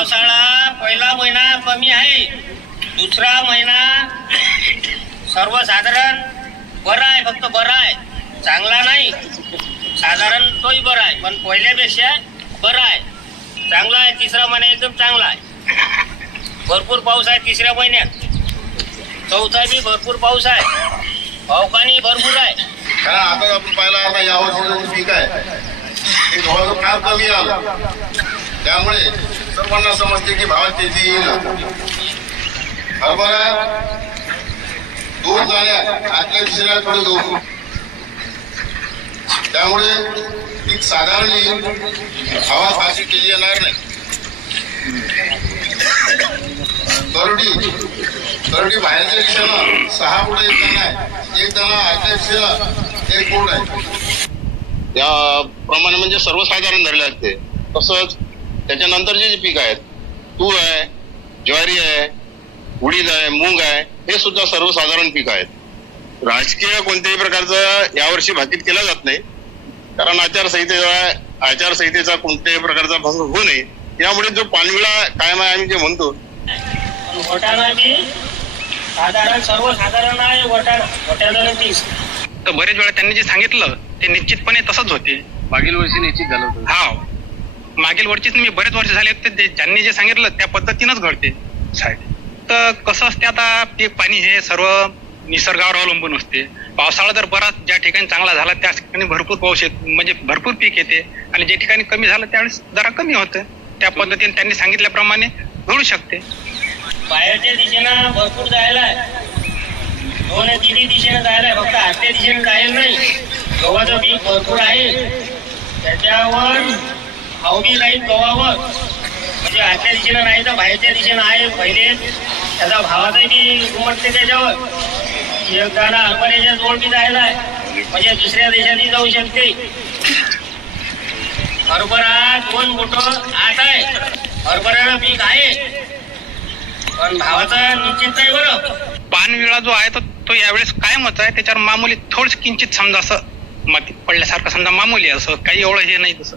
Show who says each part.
Speaker 1: पावसाळा पहिला महिना कमी आहे. दुसरा महिना सर्वसाधारण बरा आहे फक्त बरा आहे. चांगला नाही. साधारण तोही बरा आहे पण पहिल्यापेक्षा बरा आहे. चांगला आहे तिसरा महिना एकदम चांगला आहे. भरपूर पाऊस आहे तिसऱ्या महिन्यात. चौथा बी भरपूर पाऊस आहे. पावकानी भरपूर आहे.
Speaker 2: आता आपण पाहिला आता यावर्षी पीक आहे. कमी आलं. त्यामुळे सर्वांना समजते की भावात तेजी येईल हरभरा दूर जाण्या आतल्या दिशेला थोडं जाऊ त्यामुळे पीक साधारण येईल. हवा फाशी केली येणार नाही. करडी करडी बाहेरच्या दिशेनं सहा पुढे एक दाणा आहे एक दाणा आतल्या दिशेला एक फूट आहे याप्रमाणे म्हणजे सर्वसाधारण धरले असते. तसंच त्याच्यानंतरचे जे पीक आहेत तूर आहे ज्वारी आहे उडीद आहे मूग आहे हे सुद्धा सर्वसाधारण पीक आहेत. राजकीय कोणत्याही प्रकारचं यावर्षी भाकीत केला जात नाही. कारण आचारसंहितेचा आचारसंहितेचा कोणत्याही प्रकारचा भंग होऊ नये. यामुळे जो पानविळा कायम आहे आम्ही जे म्हणतो
Speaker 1: वटाणा बी साधारण सर्वसाधारण आहे वटाणा. वटाणा तीस.
Speaker 3: तर बरेच वेळा त्यांनी जे सांगितलं ते निश्चितपणे तसंच होते.
Speaker 4: मागील वर्षी निश्चित झालं होतं.
Speaker 3: हा मागील वर्षीच मी बरेच वर्ष झाले ते ते- ज्यांनी जे सांगितलं त्या पद्धतीनंच घडते. साहेब. तर कसं असते आता पीक पाणी हे सर्व निसर्गावर अवलंबून असते. पावसाळा जर बराच ज्या ठिकाणी चांगला झाला त्या ठिकाणी भरपूर पाऊस येत म्हणजे भरपूर पीक येते. आणि ज्या ठिकाणी कमी झालं त्यावेळेस जरा कमी होतं. त्या पद्धतीने त्यांनी सांगितल्याप्रमाणे घडू शकते.
Speaker 1: बाहेरच्या दिशेनं भरपूर जायला दोन तिन्ही दिशेनं जायला फक्त आतल्या दिशेनं जायला नाही. गव्हाचं पीक भरपूर आहे. त्याच्यावर अवघी लाईन गव्हावर म्हणजे आतल्या दिशेनं नाही तर बाहेरच्या दिशेनं आहे पहिले. त्याचा भावाचाही बी उमटते त्याच्यावर. एक दाणा हरभऱ्याच्या जोड बी जायला आहे. म्हणजे दुसऱ्या देशातही जाऊ शकते. हरभरा दोन मोठं आत आहे. हरभऱ्याला पीक आहे. पण भावाचा निश्चित नाही बरं.
Speaker 3: पानविळा जो आहे तो तो यावेळेस काय मत आहे. त्याच्यावर मामुली थोडस किंचित समजा असं मत पडल्यासारखं समजा मामुली असं. काही एवढं हे नाही तसं.